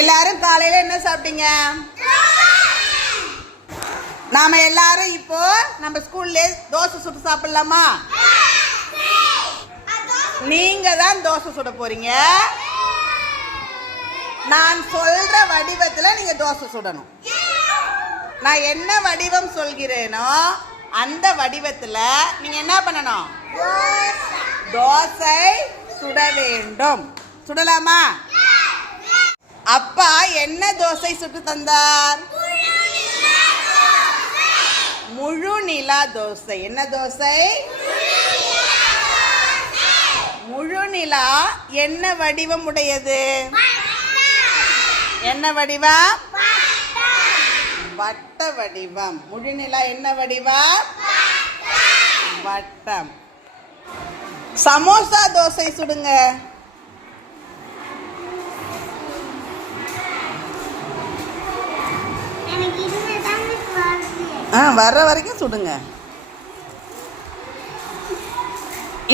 எல்லாரும் காலையில என்ன சாப்பிட்டீங்க? நாம எல்லாரும் இப்போ நம்ம ஸ்கூல்ல தோசை சுட்டு சாப்பிடலாமா? நீங்க தான் தோசை சுட போறீங்க. நான் சொல்ற வடிவத்துல நீங்க தோசை சுடணும். நான் என்ன வடிவம் சொல்கிறேனோ அந்த வடிவத்துல நீங்க என்ன பண்ணணும்? தோசை சுட வேண்டும். சுடலாமா? அப்பா என்ன தோசை சுட்டு தந்தார்? முழு நிலா தோசை. என்ன தோசை? முழு நிலா. என்ன வடிவம் உடையது? என்ன வடிவம்? வட்ட வடிவம். முழு நிலா என்ன வடிவம்? வட்டம். சமோசா தோசை சுடுங்க. ஆ வர்ற வரைக்கும் சுடுங்க.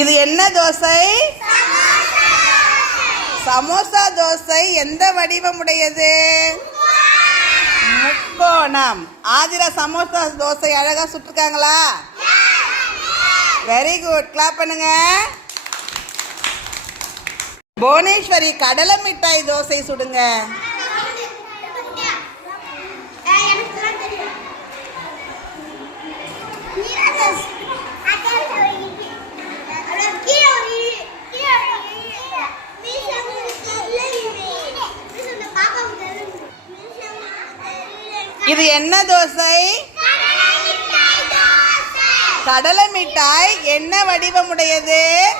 இது என்ன தோசை? சமோசா தோசை. எந்த வடிவம் உடையது முக்கோணம். ஆதிரா சமோசா தோசை அழகாக சுட்டுருக்காங்களா? வெரி குட் கிளாப் பண்ணுங்க. புவனேஸ்வரி கடலை மிட்டாய் தோசை சுடுங்க. இது என்ன தோசை? கடலை மிட்டாய். என்ன வடிவம் உடையது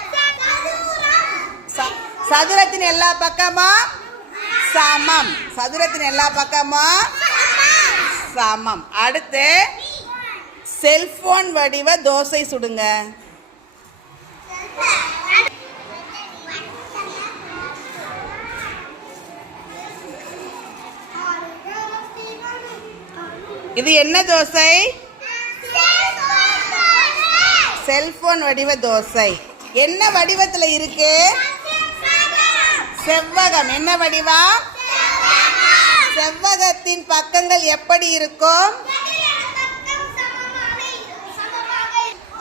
ச- சதுரத்தின் எல்லா பக்கமா? சமம். சதுரத்தின் எல்லா பக்கமா? சமம். அடுத்து செல்போன் வடிவ தோசை சுடுங்க. இது என்ன தோசை? செல்போன் வடிவ தோசை. என்ன வடிவத்தில் இருக்கு? செவ்வகம். என்ன வடிவம்? செவ்வகத்தின் பக்கங்கள் எப்படி இருக்கும்?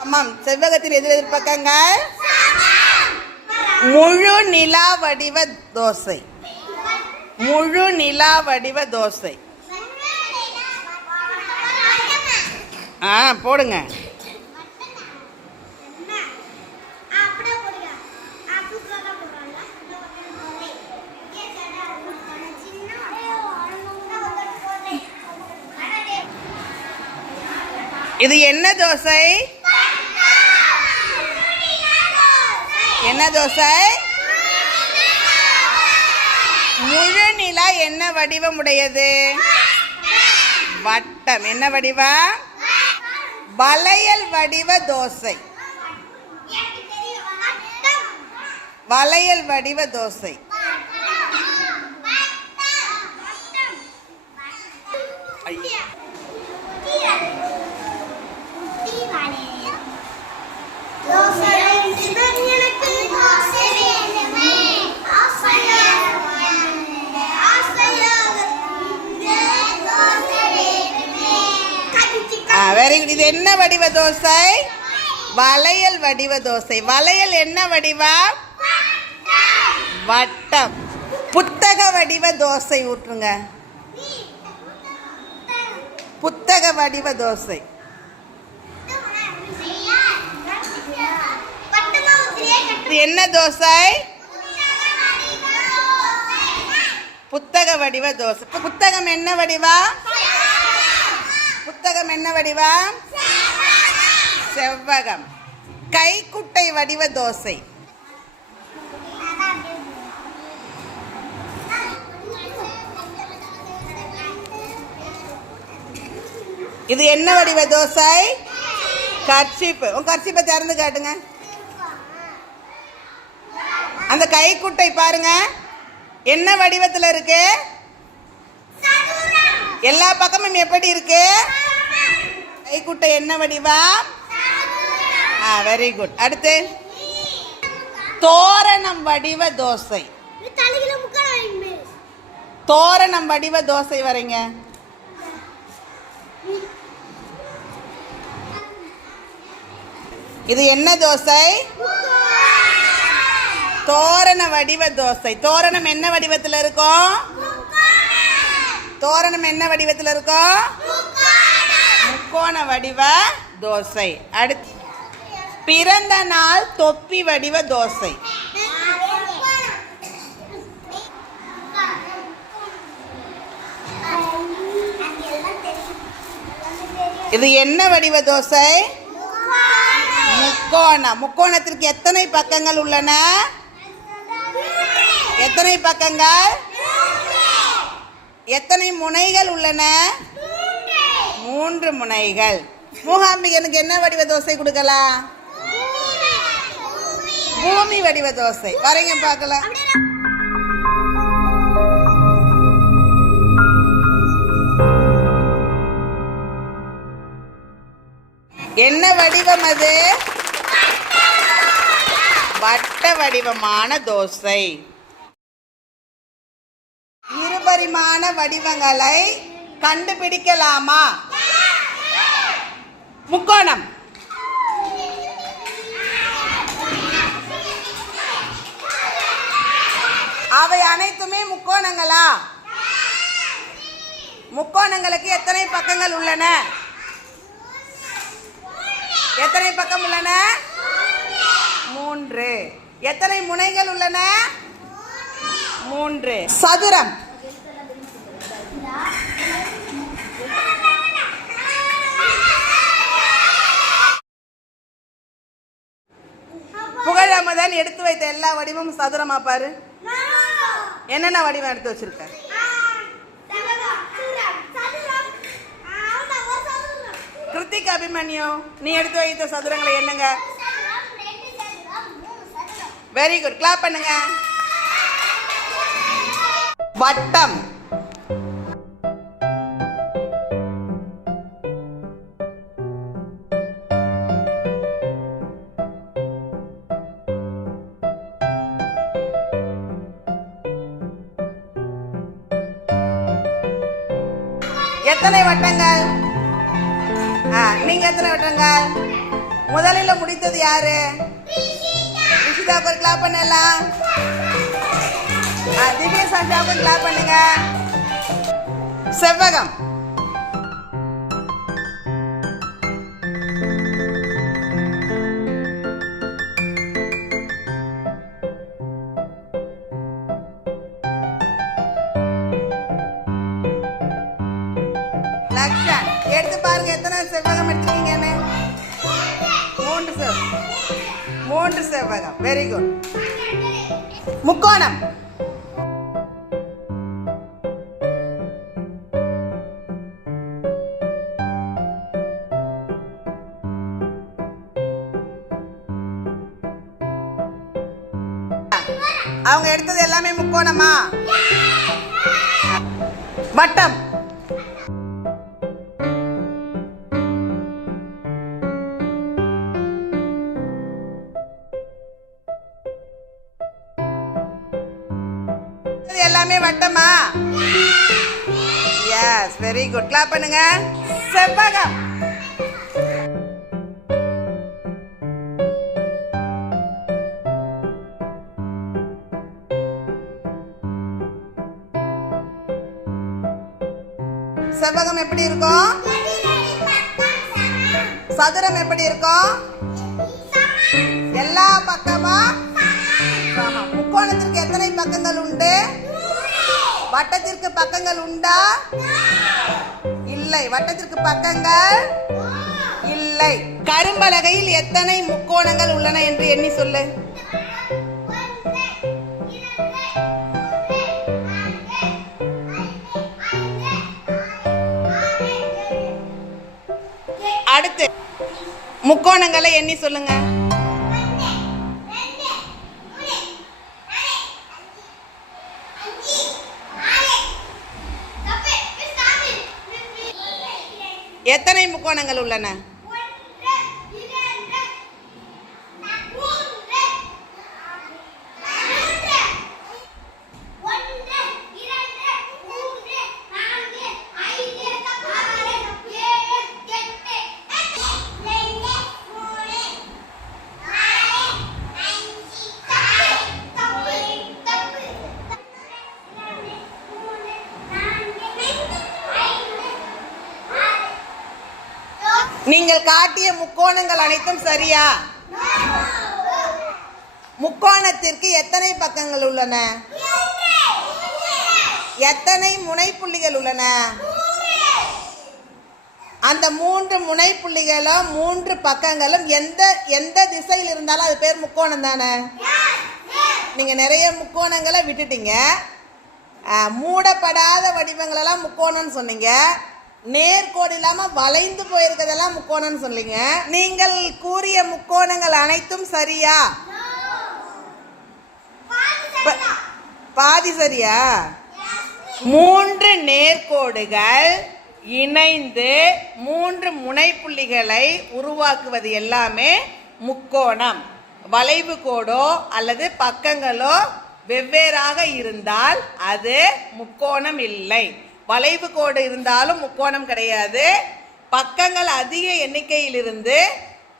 ஆமாம் செவ்வகத்தின் எதிர் எதிர் பக்கங்கள்? முழு நிலா வடிவ தோசை. முழு நிலா வடிவ தோசை. ஆ போடுங்க. இது என்ன தோசை? என்ன தோசை? முழு நிலா என்ன வடிவம் உடையது? வட்டம். என்ன வடிவம்? வளையல் வடிவ தோசை. வளையல் வடிவ தோசை. தோசை வெரி குட் இது என்ன வடிவ தோசை? வளையல் வடிவ தோசை. வளையல் என்ன வடிவம் வட்டம். புத்தக வடிவ தோசை ஊற்றுங்க. புத்தக வடிவ தோசை. இது என்ன தோசை? புத்தக வடிவ தோசை. புத்தகம் என்ன வடிவா? புத்தகம் என்ன வடிவம்? செவ்வகம். கைக்குட்டை வடிவ தோசை. இது என்ன வடிவ தோசை? கர்ச்சிப்பு. உன் கர்ச்சிப்பை திறந்து காட்டுங்க. அந்த கைக்குட்டை பாருங்க. என்ன வடிவத்தில் இருக்கு? எல்லா பக்கமும் எப்படி இருக்கு? கைக்குட்டை என்ன வடிவம் ஆ வெரி குட் அடுத்து? தோரணம் வடிவ தோசை. தோரணம் வடிவ தோசை வரைங்க. இது என்ன தோசை? தோரண வடிவ தோசை. தோரணம் என்ன வடிவத்தில் இருக்கும்? தோரணம் என்ன வடிவத்தில் இருக்கும்? முக்கோண வடிவ தோசை. அடுத்து பிறந்த நாள் தொப்பி வடிவ தோசை. இது என்ன வடிவ தோசை? முக்கோணம் முக்கோணத்திற்கு எத்தனை பக்கங்கள் உள்ளன? எத்தனை பக்கங்கள்? எத்தனை முனைகள் உள்ளன? மூன்று முனைகள். மூகாம்பிகனுக்கு என்ன வடிவ தோசை கொடுக்கலாம் பூமி வடிவ தோசை. வரீங்க பார்க்கலாம். என்ன வடிவம் அது? வட்ட வடிவமான தோசை. இருபரிமாண வடிவங்களை கண்டுபிடிக்கலாமா? முக்கோணம். அவை அனைத்துமே முக்கோணங்களா? முக்கோணங்களுக்கு எத்தனை பக்கங்கள் உள்ளன? எத்தனை பக்கம் உள்ளன? மூன்று. எத்தனை முனைகள் உள்ளன? மூன்று. சதுரம். புகழமுதன் எடுத்து வைத்த எல்லா வடிவமும் சதுரமா பாரு. என்னென்ன வடிவம் எடுத்து வச்சிருக்க? கிருத்திக் அபிமன்யு நீ எடுத்து வைத்த சதுரங்களை என்னங்க? வெரி குட் கிளாப் பண்ணுங்க. வட்டம். எத்தனை வட்டங்கள்? ஆ, நீங்க எத்தனை வட்டங்கள்? முதலில் முடித்தது யாரு? ரிஷிதாவுக்கு ஒரு கிளாப் பண்ணலாம். ஆ, திவ்யா சஞ்சாவுக்கு கிளாப் பண்ணுங்க. செவ்வகம். ஆக்ஷன் எடுத்து பாருங்க எத்தனை செவ்வகம் எடுத்துருக்கீங்கன்னு? மூன்று செவ்வகம் மூன்று செவ்வகம். வெரி குட் முக்கோணம். அவங்க எடுத்தது எல்லாமே முக்கோணமா? வட்டம். எஸ் வெரி குட் கிளாப் பண்ணுங்க. செவ்வகம். செவ்வகம் எப்படி இருக்கும்? சதுரம் எப்படி இருக்கும்? எல்லா பக்கமும் முக்கோணத்திற்கு எத்தனை பக்கங்கள் உண்டு? வட்டத்திற்கு பக்கங்கள் உண்டா? இல்லை. வட்டத்திற்கு பக்கங்கள் இல்லை. கரும்பலகையில் எத்தனை முக்கோணங்கள் உள்ளன என்று எண்ணி சொல்லு. அடுத்து முக்கோணங்களை எண்ணி சொல்லுங்க. எத்தனை முக்கோணங்கள் உள்ளன? நீங்கள் காட்டிய முக்கோணங்கள் அனைத்தும் சரியா? முக்கோணத்திற்கு எத்தனை பக்கங்கள் உள்ளன? எத்தனை முனைப்புள்ளிகள் உள்ளன? அந்த மூன்று முனைப்புள்ளிகளும் மூன்று பக்கங்களும் எந்த எந்த திசையில் இருந்தாலும் அது பேர் முக்கோணம் தானே? நீங்கள் நிறைய முக்கோணங்களை விட்டுட்டீங்க. மூடப்படாத வடிவங்களெல்லாம் முக்கோணம்னு சொன்னீங்க. நேர்கோடு இல்லாமல் வளைந்து போயிருக்கிறதெல்லாம் முக்கோணம்னு சொல்லிங்க நீங்கள் கூறிய முக்கோணங்கள் அனைத்தும் சரியா? ப- பாதி சரியா? மூன்று நேர்கோடுகள் இணைந்து மூன்று முனைப்புள்ளிகளை உருவாக்குவது எல்லாமே முக்கோணம். வளைவு கோடோ அல்லது பக்கங்களோ வெவ்வேறாக இருந்தால் அது முக்கோணம் இல்லை. வளைவு கோடு இருந்தாலும் முக்கோணம் கிடையாது. பக்கங்கள் அதிக எண்ணிக்கையில் இருந்து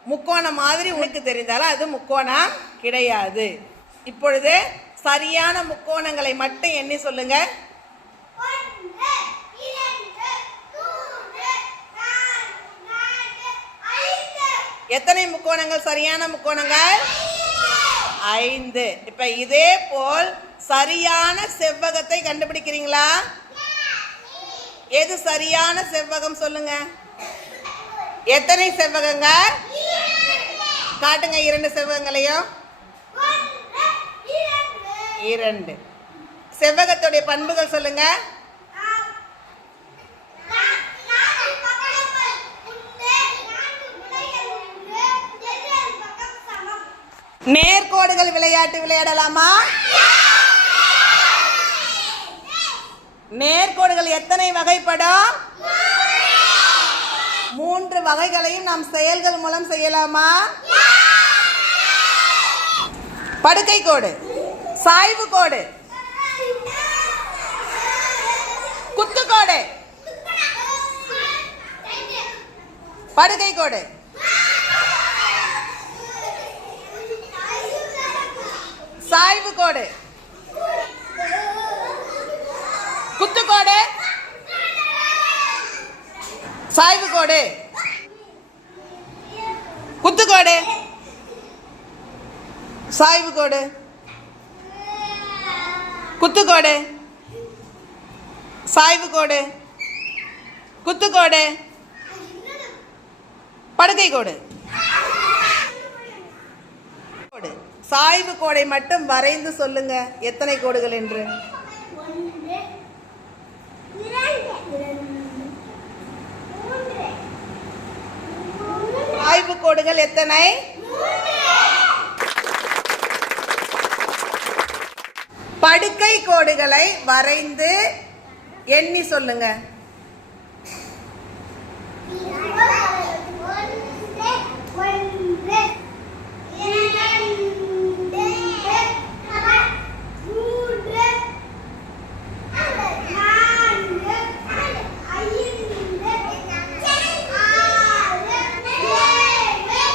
முக்கோணம் மாதிரி உனக்கு தெரிந்தாலும் அது முக்கோணம் கிடையாது. இப்பொழுது சரியான முக்கோணங்களை மட்டும் எண்ணி சொல்லுங்க. எத்தனை முக்கோணங்கள்? சரியான முக்கோணங்கள்? ஐந்து. இப்ப இதே போல் சரியான செவ்வகத்தை கண்டுபிடிக்கிறீங்களா? எது சரியான செவ்வகம் சொல்லுங்க? எத்தனை செவ்வகங்க காட்டுங்க இரண்டு செவ்வகங்களையும். இரண்டு. செவ்வகத்துடைய பண்புகள் சொல்லுங்க. நேர்கோடுகள் விளையாட்டு விளையாடலாமா? நேர்கோடுகள் எத்தனை வகைப்படும்? மூன்று வகைகளையும் நாம் செயல்கள் மூலம் செய்யலாமா? படுக்கை கோடு சாய்வு கோடு குத்துக்கோடு படுக்கை கோடு. சாய்வு கோடு. குத்துக்கோடு சாய்வு கோடு குத்துக்கோடு. சாய்வு கோடு குத்துக்கோடு. சாய்வு கோடு குத்துக்கோடு. படுக்கை கோடு கோடு சாய்வு கோடை மட்டும் வரைந்து சொல்லுங்க. எத்தனை கோடுகள் என்று ஒன்று இரண்டு மூன்று ஆய்வு கோடுகள் எத்தனை? படுக்கை கோடுகளை வரைந்து எண்ணி சொல்லுங்க.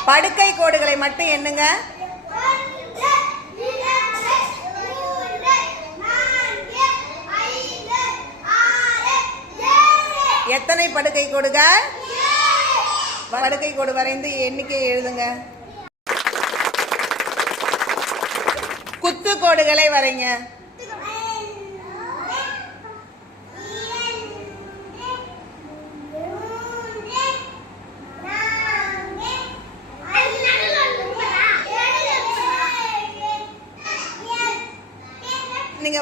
படுக்கை கோடுகளை மட்டும் எண்ணுங்க. எத்தனை படுக்கை கோடுகள் படுக்கை கோடு வரைந்து எண்ணிக்கை எழுதுங்க. குத்து கோடுகளை வரைங்க.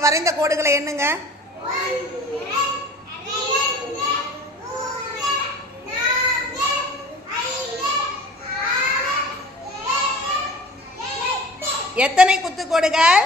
வரைந்த கோடுகளை என்னங்க எத்தனை குத்து கோடுகள்?